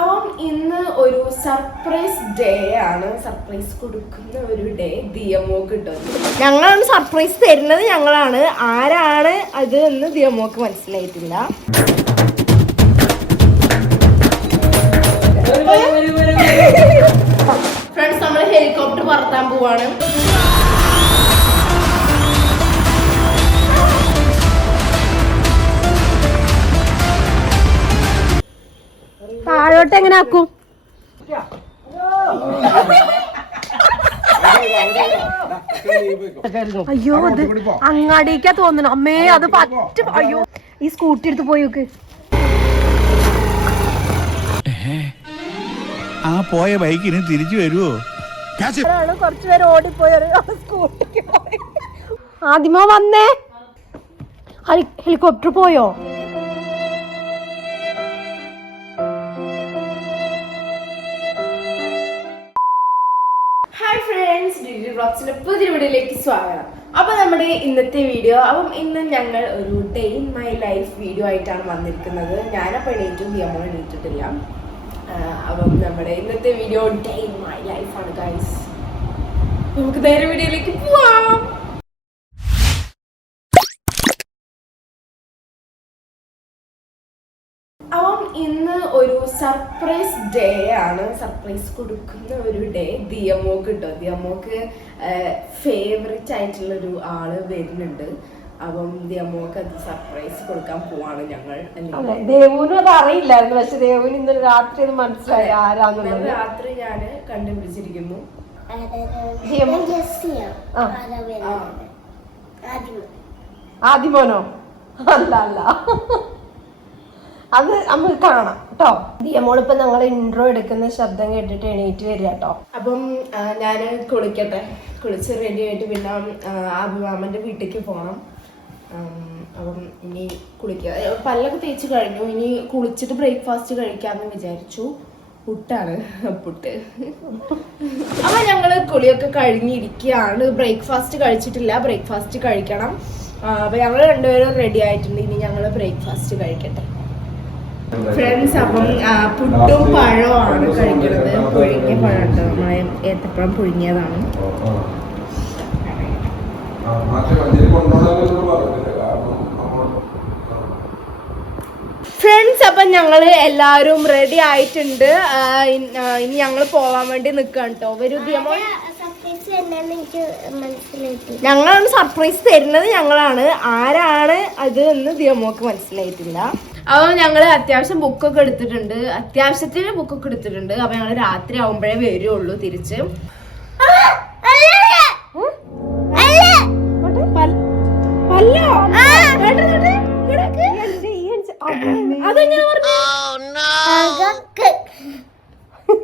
അപ്പം ഇന്ന് ഒരു സർപ്രൈസ് ഡേ ആണ്. സർപ്രൈസ് കൊടുക്കുന്ന ഒരു ഡേ ദിയമോക്ക് കിട്ടുന്നത് ഞങ്ങളാണ് സർപ്രൈസ് തരുന്നത്. ഞങ്ങളാണ്. ആരാണ് അത് എന്ന് ദിയമോക്ക് മനസ്സിലായിട്ടില്ല. ഫ്രണ്ട്സ് നമ്മൾ ഹെലികോപ്റ്റർ പറത്താൻ പോവാണ്. താഴോട്ട് എങ്ങനെ ആക്കും? അയ്യോ അത് അങ്ങാടിക്കാ തോന്നുന്നു അമ്മേ അത് പറ്റും. അയ്യോ ഈ സ്കൂട്ടി എടുത്ത് പോയി നോക്ക്. ആ പോയ ബൈക്കിന് തിരിച്ചു വരുവോ? കുറച്ചു പേര് ഓടിപ്പോയി സ്കൂട്ടിക്ക് പോയി. ആദ്യമോ വന്നേ. ഹെലി- ഹെലികോപ്റ്റർ പോയോ? പുതിയ വീഡിയോയിലേക്ക് സ്വാഗതം. അപ്പൊ നമ്മുടെ ഇന്നത്തെ വീഡിയോ അപ്പം ഇന്ന് ഞങ്ങൾ ഒരു day in my life video ആയിട്ടാണ് വന്നിരിക്കുന്നത്. ഞാനപ്പോൾ എണീറ്റും ദിയമോൾ എണീറ്റിട്ടില്ല. അപ്പം നമ്മുടെ ഇന്നത്തെ video day in my life ആണ് ഗൈസ് നമുക്ക് നേരെ വീഡിയോയിലേക്ക് പോവാം. ഒരു സർപ്രൈസ് ഡേ ആണ്. സർപ്രൈസ് കൊടുക്കുന്ന ഒരു ഡേ ദിയമോക്ക് കിട്ടും ദിയമോക്ക് ഫേവറേറ്റ് ആയിട്ടുള്ള ഒരു ആൾ വരുന്നുണ്ട്. അപ്പം ദിയമോക്ക് അത് സർപ്രൈസ് കൊടുക്കാൻ പോവാണ് ഞങ്ങൾ. ദേവൂനും അത്. അറിയില്ലായിരുന്നു. പക്ഷെ ദേവൂന് ഇന്നലെ രാത്രി അത് മനസ്സിലായി ആരാന്നുള്ളത്. രാത്രി ഞാൻ കണ്ടുപിടിച്ചിരിക്കുന്നു. ആദിമോനോ? അല്ല അല്ല. അത് നമുക്ക് കാണാം. കേട്ടോ. ദിയമോളിപ്പോ ഞങ്ങൾ ഇൻട്രോ എടുക്കുന്ന ശബ്ദം കേട്ടിട്ട് എണീറ്റ് വരിക കേട്ടോ. അപ്പം ഞാൻ കുളിക്കട്ടെ. കുളിച്ച് റെഡി ആയിട്ട് പിന്നെ അഭിമാമന്റെ വീട്ടിലേക്ക് പോകണം അപ്പം ഇനി കുളിക്കുക പല്ലൊക്കെ തേച്ച് കഴിഞ്ഞു. ഇനി കുളിച്ചിട്ട് ബ്രേക്ക്ഫാസ്റ്റ് കഴിക്കാമെന്ന് വിചാരിച്ചു. പുട്ടാണ് പുട്ട്. അപ്പൊ ഞങ്ങൾ കുളിയൊക്കെ കഴിഞ്ഞിരിക്കുകയാണ് ബ്രേക്ക്ഫാസ്റ്റ് കഴിച്ചിട്ടില്ല. ബ്രേക്ക്ഫാസ്റ്റ് കഴിക്കണം. അപ്പൊ ഞങ്ങൾ രണ്ടുപേരും റെഡി ആയിട്ടുണ്ട്. ഇനി ഞങ്ങൾ ബ്രേക്ക്ഫാസ്റ്റ് കഴിക്കട്ടെ. ഫ്രണ്ട്സ് അപ്പം പുട്ടും പഴവും ആണ് കഴിക്കുന്നത്. പുഴുങ്ങിയ പഴം കേട്ടോ നമ്മളെ ഏത്തപ്പഴം പുഴുങ്ങിയതാണ്. ഫ്രണ്ട്സ് അപ്പം ഞങ്ങൾ എല്ലാവരും റെഡി ആയിട്ടുണ്ട്. ഇനി ഞങ്ങൾ പോവാൻ വേണ്ടി നിൽക്കുകയാണ് കേട്ടോ വരൂ ഞങ്ങളാണ് സർപ്രൈസ് തരുന്നത്. ഞങ്ങളാണ്. ആരാണ് അത് എന്ന് ദിയമോക്ക് മനസ്സിലായിട്ടില്ല. അപ്പോൾ ഞങ്ങൾ അത്യാവശ്യം ബുക്കൊക്കെ എടുത്തിട്ടുണ്ട്. അത്യാവശ്യത്തിന് ബുക്കൊക്കെ എടുത്തിട്ടുണ്ട്. അപ്പോൾ ഞങ്ങൾ രാത്രി ആവുമ്പോഴേ വരുള്ളൂ തിരിച്ച്? അതെങ്ങനെ?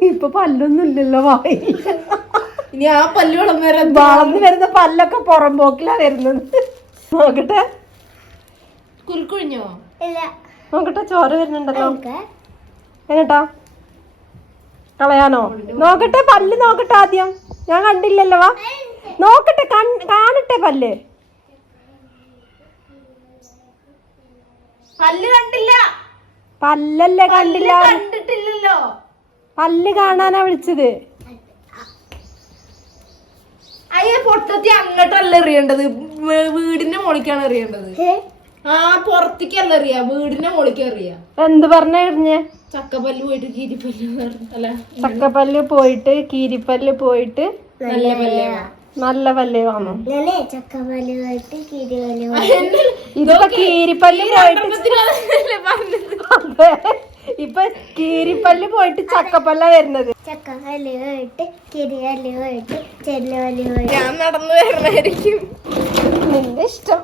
ഇപ്പൊ പല്ലൊന്നും ഇല്ലല്ലോ വായി. ഇനി ആ പല്ല് വളം വരെ വളർന്നു വരുന്ന പല്ലൊക്കെ പുറമ്പോക്കിലാ വരുന്നത്. നോക്കട്ടെ. കുൽക്കുഴിഞ്ഞോ നോക്കട്ടെ ചോറ് വരുന്നുണ്ടല്ലോ. എന്നിട്ടാ കളയാനോ? നോക്കട്ടെ പല്ല് നോക്കട്ടെ ആദ്യം. ഞാൻ കണ്ടില്ലല്ലോ വാ. നോക്കട്ടെ കാണട്ടെ പല്ല്. പല്ല് കണ്ടില്ല. പല്ലല്ലേ കണ്ടില്ല? കണ്ടിട്ടില്ലല്ലോ. പല്ല് കാണാനാ വിളിച്ചത്. അയ്യ പൊട്ടത്തി അങ്ങോട്ടല്ല എറിയേണ്ടത്. വീടിന്റെ മോളിക്കാണ് എറിയേണ്ടത്. ആ പുറത്തേക്കല്ല അറിയാ വീടിന്റെ മോളിക്ക് എറിയാ എന്ത് പറഞ്ഞ ചക്കപ്പല്ല് പോയിട്ട് കീരിപ്പല്ല് പറഞ്ഞ്- അല്ല ചക്കപ്പല്ല് പോയിട്ട് കീരിപ്പല്ല് പോയിട്ട് നല്ല പല്ലേ നല്ല പല്ലേ വന്നു ഞാനേ ചക്കപ്പല്ല് പോയിട്ട് കീരിപ്പല്ല് ഇതിപ്പോ കീരിപ്പല്ല് പോയിട്ട് ഇപ്പൊ കീരിപ്പല്ല് പോയിട്ട് ചക്കപ്പല്ല വരുന്നത്. ചക്കപ്പല്ല് പോയിട്ട് കിരിപ്പല്ല് പോയിട്ട് ചെല്ലുപല്ല് പോയിട്ട്. ഞാൻ നടന്നു വരണായിരിക്കും നിന്റെ ഇഷ്ടം.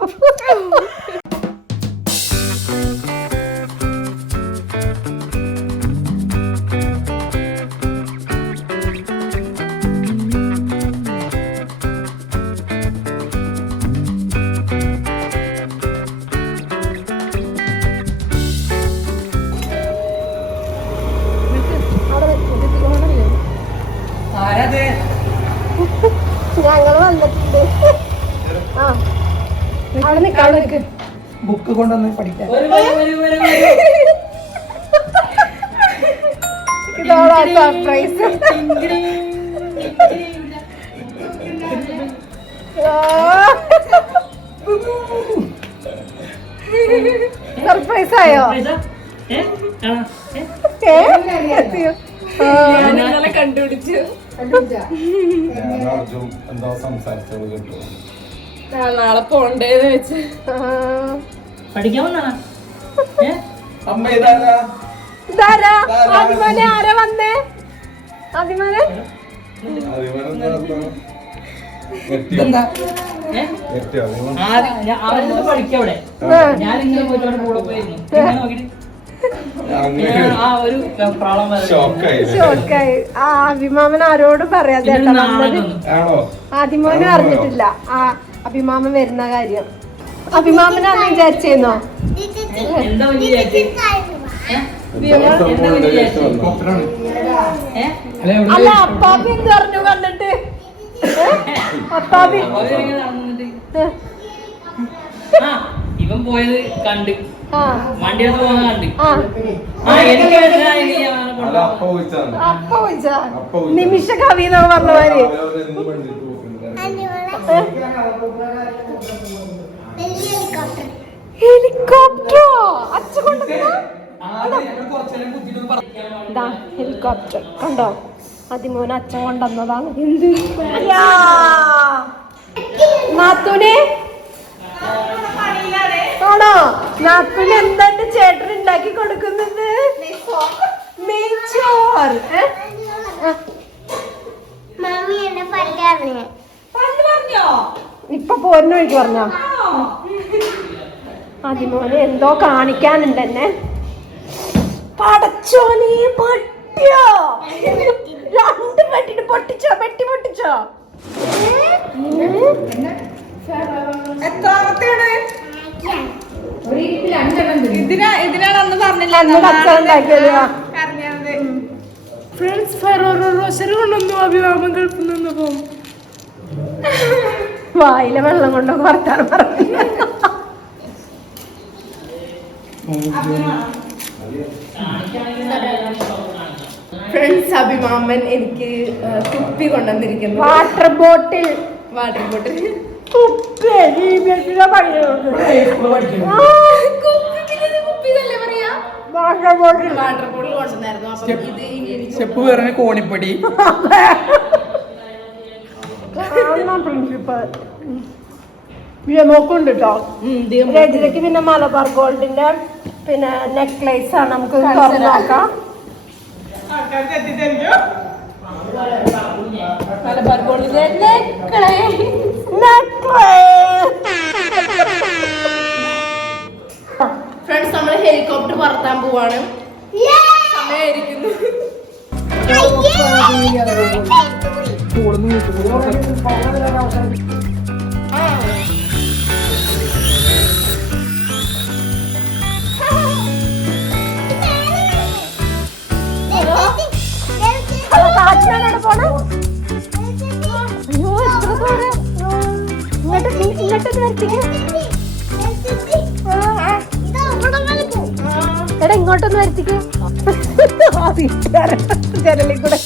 നിൽക്ക് ബുക്ക് കൊണ്ടുവന്ന് പഠിക്കാൻ. സർപ്രൈസ് സർപ്രൈസ് ആയോ? കണ്ടുപിടിച്ചു. എന്താ സംസാരിച്ചത് കേട്ടു. നാളെ പോണ്ടേന്ന് വെച്ച്. പഠിക്കാൻ ആരാ വന്നേ. ഞാൻ ഇങ്ങനെ പോയിട്ട് കൂടെ പോയിരുന്നു. ആ. അഭിമാമൻ ആരോടും പറയാതെ ആദിമോനും അറിഞ്ഞിട്ടില്ല. ആ അഭിമാമൻ വരുന്ന കാര്യം. അഭിമാമനാന്ന് വിചാരിച്ചേന്നോ? വിചാരിച്ചേ? അല്ല അപ്പാപ്പി എന്ത് പറഞ്ഞു കണ്ടിട്ട്? അപ്പാപ്പി. ഇവൻ പോയത് കണ്ട്. നിമിഷ വണ്ടി എടുത്ത് പോകുന്നത് കണ്ട്. ആ. ആ എനിക്ക് മനസ്സിലായി ഹെലികോപ്റ്ററോ? ഹെലികോപ്റ്റർ. കണ്ടോ? അതിമോൻ അച്ഛൻ കൊണ്ടുവന്നതാണ്. എന്ത്. നാത്തൂനെ? ആണോ? നാത്തൂന് എന്താണ് ചേട്ടൻ ഉണ്ടാക്കി കൊടുക്കുന്നത്? ഇപ്പൊ പോരുന്ന വഴിക്ക് പറഞ്ഞോ? അതിമോനെ എന്തോ കാണിക്കാനുണ്ട് എന്നെ പടച്ചോനെ പൊട്ടിയോ? രണ്ട് പെട്ടിട്ട് പൊട്ടിച്ചോ പെട്ടി പൊട്ടിച്ചോ? അന്ന് റോസറി കൊണ്ടൊന്നും അഭിമാമം കേൾക്കുന്നു വായിലെ വെള്ളം കൊണ്ടോ വർത്താനം പറഞ്ഞു ഫ്രണ്ട്സ് അഭിമാമൻ എനിക്ക് കുപ്പി കൊണ്ടുവന്നിരിക്കുന്നു. Water bottle water bottle step പറഞ്ഞ കോണിപ്പടി. പ്രിൻസിപ്പൽ. നോക്കുന്നുണ്ട് കേട്ടോ രജിതയ്ക്ക് പിന്നെ മലബാർ ഗോൾഡിന്റെ പിന്നെ നെക്ലേസ് ആണ് നമുക്ക് തുറന്ന് നോക്കാം മലബാർ ഗോൾഡിന്റെ ഫ്രണ്ട്സ് നമ്മൾ ഹെലികോപ്റ്റർ പറത്താൻ പോവാണ് സമയമായിരിക്കുന്നു കാറ്റിനാണ് പോണേ. അയ്യോ എത്ര ദൂരം ഇങ്ങോട്ട് നീ ഇങ്ങോട്ട് വരത്തിക്ക്. എടാ ഇങ്ങോട്ടൊന്ന് വരത്തിക്ക്. ജനലിൽ കൂടെ.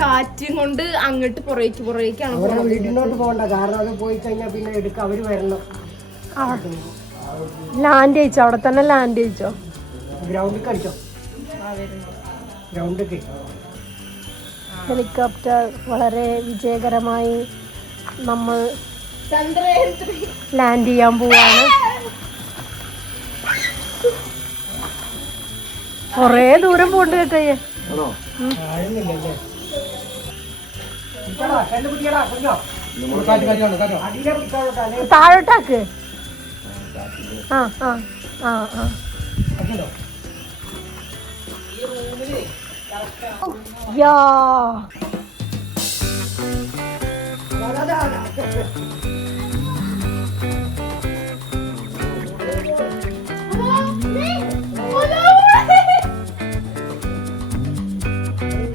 കാറ്റും കൊണ്ട് അങ്ങോട്ട് പുറേക്ക് പുറേക്കാണ് വീടിനോട്ട് വീട്ടിലോട്ട് പോകണ്ട. കാരണം അത് പോയി കഴിഞ്ഞാൽ പിന്നെ എടുക്ക അവർ വരണം. ലാൻഡ് ചെയ്യിച്ചോ അവിടെ തന്നെ ലാൻഡ് ചെയ്യിച്ചോ ഗ്രൗണ്ടിൽ കളിച്ചോ ഗ്രൗണ്ടിൽ ഹെലികോപ്റ്റർ വളരെ വിജയകരമായി നമ്മൾ ലാൻഡ് ചെയ്യാൻ പോവാണ്. കൊറേ ദൂരം പോണ്ട് കേട്ടോ ഈ. കണ്ടുപിടിക്കടാ കുഞ്ഞോ അടിയിലെ പിടിക്കാനോട്ടാ അല്ലെ? താഴോട്ടാക്ക്. ആ ആ ആ ആ യാ.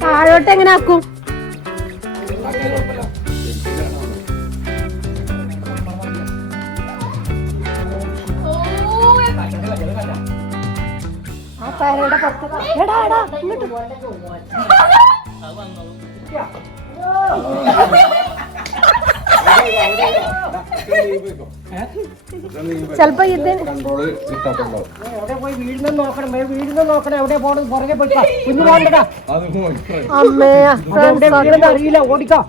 താഴോട്ട് എങ്ങനെ ആക്കും? പെരയുടെ പുറത്ത് എടാ എടാ ഇങ്ങോട്ട്. ചെലപ്പോ എവിടെ അറിയില്ല. ഓടിക്കാം.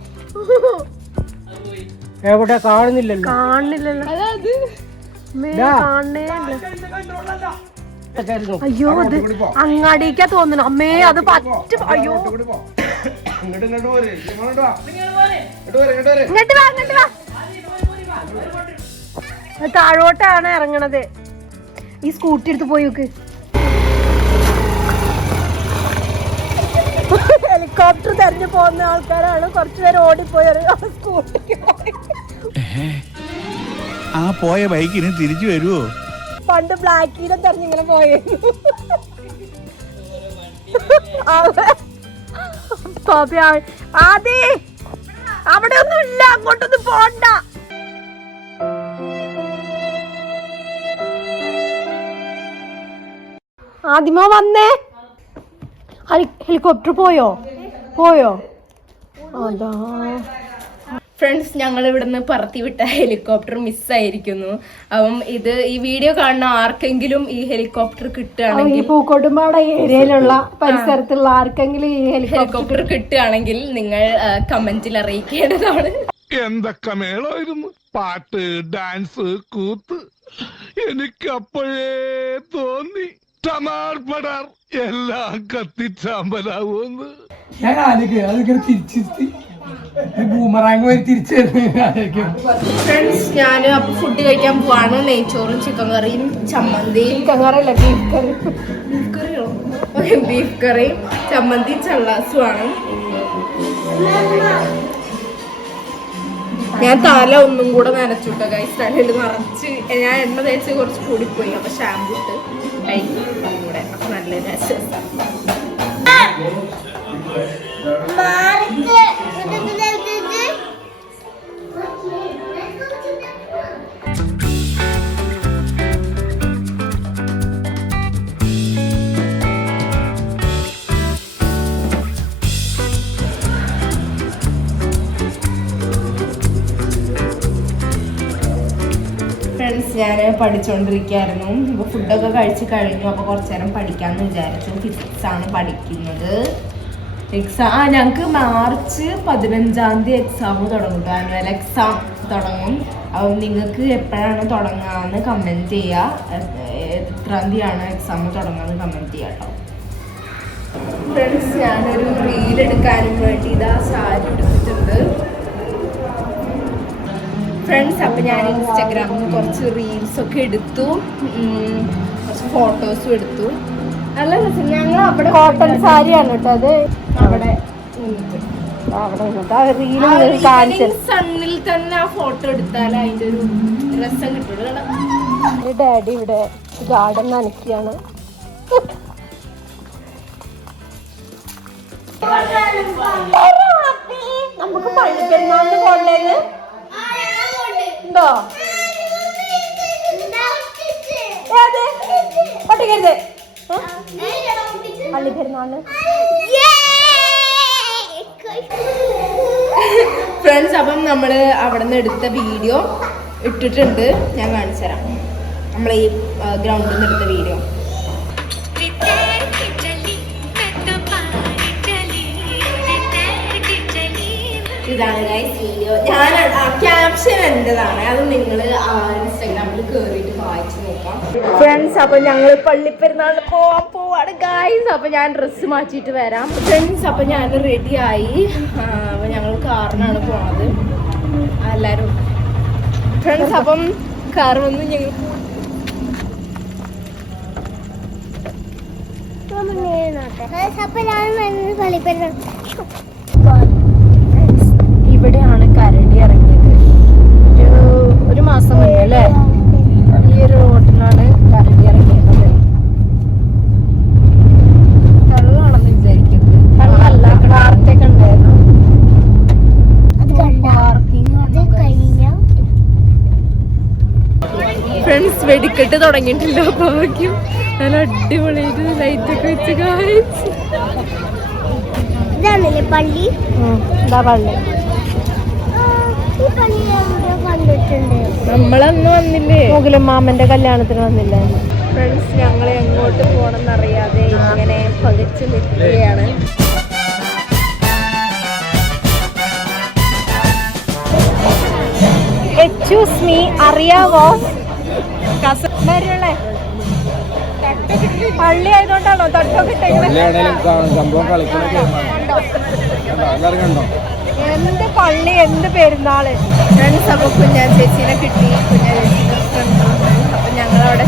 കാണുന്നില്ലല്ലോ. കാണണേ ഇല്ല. അയ്യോ അത് അങ്ങാടിക്കാ തോന്നുന്നു. അമ്മേ അത് പറ്റ അയ്യോ. ഇങ്ങോട്ട് ഇങ്ങോട്ട് ഇങ്ങോട്ട് വാ. ഇങ്ങോട്ട് വരെ ഇങ്ങോട്ട് വരെ ഇങ്ങോട്ട് വാ ഇങ്ങോട്ട് വാ. താഴോട്ടാണ് ഇറങ്ങണത്. ഈ സ്കൂട്ടി എടുത്ത് പോയി നോക്ക്. ഹെലികോപ്റ്റർ തെരഞ്ഞു പോകുന്ന ആൾക്കാരാണ്. കുറച്ചുപേര് ഓടിപ്പോയത് സ്കൂട്ടിക്ക് ആ പോയ ബൈക്കിന് തിരിച്ചു വരുമോ പണ്ട് ബ്ലാക്കിനെ തെരഞ്ഞിങ്ങനെ പോയിരുന്നു പാപ്പി ആദി അവിടെ ഒന്നും ഇല്ല അങ്ങോട്ടൊന്നും പോണ്ട. ആദിമ വന്നേ? ഹെലി- ഹെലികോപ്റ്റർ പോയോ? പോയോ? അതാ. ഫ്രണ്ട്സ് ഞങ്ങൾ ഇവിടുന്ന് പറത്തി വിട്ട ഹെലികോപ്റ്റർ മിസ്സായിരിക്കുന്നു അപ്പം ഇത് ഈ വീഡിയോ കാണുന്ന ആർക്കെങ്കിലും ഈ ഹെലികോപ്റ്റർ ഈ കിട്ടുകയാണെങ്കിൽ പൂക്കോട്ടുംപാട ഏരിയയിലുള്ള പരിസരത്തുള്ള ആർക്കെങ്കിലും ഈ ഹെലികോപ്റ്റർ ഹെലികോപ്റ്റർ കിട്ടുകയാണെങ്കിൽ നിങ്ങൾ കമന്റിൽ അറിയിക്കേണ്ടതാണ്. എന്തൊക്കെ മേളായിരുന്നു? പാട്ട് ഡാൻസ് കൂത്ത്. എനിക്കപ്പോഴേ തോന്നി. ടമാർ പടാർ എല്ലാം കത്തിച്ചാമ്പലാവൂന്ന് ഞാൻ ആലോചിക്കുക അതൊക്കെ തിരിച്ചിരുത്തി ബൂമറാങ് വരെ തിരിച്ചു വരുന്ന ഫ്രണ്ട്സ് ഞാൻ അപ്പൊ ഫുഡ് കഴിക്കാൻ പോവാണ്. നെയ്ച്ചോറും ചിക്കൻ കറിയും ചമ്മന്തിയും. കറിയല്ല ബീഫ് കറി. ബീഫ് കറിയോ? ബീഫ് കറിയും ചമ്മന്തി ചള്ളാസുമാണ് ഞാൻ തല ഒന്നും കൂടെ നനച്ചുട്ടോ ഗൈസ് തലയിൽ നിറച്ച്. ഞാൻ എണ്ണ തേച്ച് കുറച്ച് കൂടിപ്പോയി. അപ്പൊ ഷാമ്പു ഇട്ട് കൈ കൂടെ അപ്പൊ നല്ല രസം പഠിച്ചുകൊണ്ടിരിക്കുകയായിരുന്നു ഇപ്പോൾ ഫുഡൊക്കെ കഴിച്ച് കഴിഞ്ഞു. അപ്പോൾ കുറച്ച് നേരം പഠിക്കാമെന്ന് വിചാരിച്ചു. ഫിസിക്സ് ആണ് പഠിക്കുന്നത്. എക്സാം ആ ഞങ്ങൾക്ക് മാർച്ച് പതിനഞ്ചാം തീയതി എക്സാം തുടങ്ങും. ആനുവൽ എക്സാം തുടങ്ങും. അപ്പം നിങ്ങൾക്ക് എപ്പോഴാണ് തുടങ്ങാന്ന് കമന്റ് ചെയ്യുക എത്രാം തീയതിയാണ് എക്സാം തുടങ്ങുന്നത് കമന്റ് ചെയ്യുക കേട്ടോ ഫ്രണ്ട്സ് ഞാനൊരു റീൽ എടുക്കാനും വേണ്ടി ഇതാ സാരി എടുത്തിട്ടുണ്ട് ഫ്രണ്ട്സ് അപ്പം ഞാൻ ഇൻസ്റ്റാഗ്രാമിൽ നിന്ന് കുറച്ച് റീൽസ് ഒക്കെ എടുത്തു. കുറച്ച് ഫോട്ടോസും എടുത്തു. നല്ല രസം. ഞങ്ങൾ അവിടെ കോട്ടൺ സാരിയാണ് കേട്ടോ അത്. അവിടെ സണ്ണിൽ തന്നെ ആ ഫോട്ടോ എടുത്താൽ അതിന്റെ ഒരു രസം കിട്ടുള്ളൂ ഡാഡി ഇവിടെ ഗാർഡൻ നനയ്ക്കുകയാണ്. നമുക്ക് പള്ളിപ്പെരുന്നാളിന് പോണ്ടേന്ന്? ഉണ്ടോ? പൊട്ടിക്കരുത്. പള്ളിപ്പെരുന്നാളിന് ഫ്രണ്ട്സ് അപ്പം നമ്മൾ അവിടെ നിന്ന് എടുത്ത വീഡിയോ ഇട്ടിട്ടുണ്ട്. ഞാൻ കാണിച്ചു തരാം നമ്മൾ ഈ ഗ്രൗണ്ടിൽ നിന്ന് എടുത്ത വീഡിയോ. ഇതാണ് ഗൈസ് വീഡിയോ ഞാൻ ആ ക്യാപ്ഷൻ എന്റേതാണ്. അത് നിങ്ങൾ ഇൻസ്റ്റാഗ്രാമിൽ കയറിയിട്ട് വായിച്ചു നോക്കാം. ഫ്രണ്ട്സ് അപ്പൊ ഞങ്ങൾ പള്ളിപ്പെരുന്നാളിന് പോവാൻ പോവാണ് ഗൈസ് അപ്പൊ ഞാൻ ഡ്രസ്സ് മാറ്റിയിട്ട് വരാം. ഫ്രണ്ട്സ് അപ്പൊ ഞാൻ റെഡിയായി അപ്പൊ ഞങ്ങൾ കാറിനാണ് പോണത്. എല്ലാരും. ഫ്രണ്ട്സ് അപ്പം കാർ വന്ന് ഞങ്ങൾ അപ്പൊ ഞാൻ കളിപ്പെടുന്നു ഇറങ്ങിയത്. ഒരു ഒരു മാസം മുന്നേ അല്ലേ? ഈ ഒരു റോഡിലാണ് കരടി ഇറങ്ങിയത്. കള്ളാണെന്ന് വിചാരിക്കുന്നത് കള്ളല്ല വാർത്തയൊക്കെ ഉണ്ടായിരുന്നു. ഫ്രണ്ട്സ് വെടിക്കെട്ട് തുടങ്ങിയിട്ടില്ല. അപ്പോഴേക്കും നല്ല അടിപൊളിയായിട്ട് ലൈറ്റ് ഒക്കെ വെച്ച് കാണിച്ചു. ഇതാണല്ലേ പള്ളി? എന്താ പള്ളി ആ, ഈ പള്ളി ഞാൻ എവിടെയോ കണ്ടിട്ടുണ്ട് നമ്മളന്ന് വന്നില്ലേ? മുകിലും മാമന്റെ കല്യാണത്തിന് വന്നില്ല? ഫ്രണ്ട്സ് ഞങ്ങൾ എങ്ങോട്ട് പോകണമെന്ന് അറിയാതെ ഇങ്ങനെ പകച്ചു നിൽക്കുകയാണ്. എക്സ്ക്യൂസ് മീ അറിയാവോ? പള്ളി ആയതുകൊണ്ടാണോ തട്ടൊക്കെ സംഭവം കളിക്കണോ എന്ത് പള്ളി എന്ത് പെരുന്നാൾ? ഫ്രണ്ട്സ് അപ്പൊ കുഞ്ഞാ ചേച്ചീനെ കിട്ടി. കുഞ്ഞാ ചേച്ചീനെ ഫ്രണ്ട്സ് അപ്പൊ ഞങ്ങൾ അവിടെ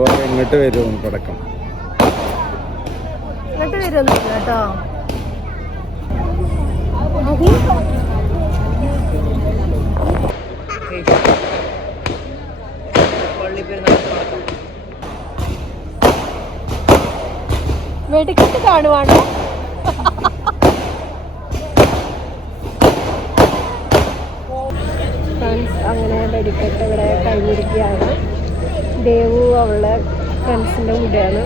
പറഞ്ഞു ഇങ്ങോട്ട് വരും പടക്കം. എന്നിട്ട് വരുമൊന്നുമില്ല കേട്ടോ. വെടിക്കെട്ട് കാണുവാണോ ഫ്രണ്ട്സ് അങ്ങനെ വെടിക്കെട്ട് ഇവിടെ കഴിഞ്ഞിരിക്കുകയാണ്. ദേവു അവളുടെ ഫ്രണ്ട്സിന്റെ കൂടെയാണ്.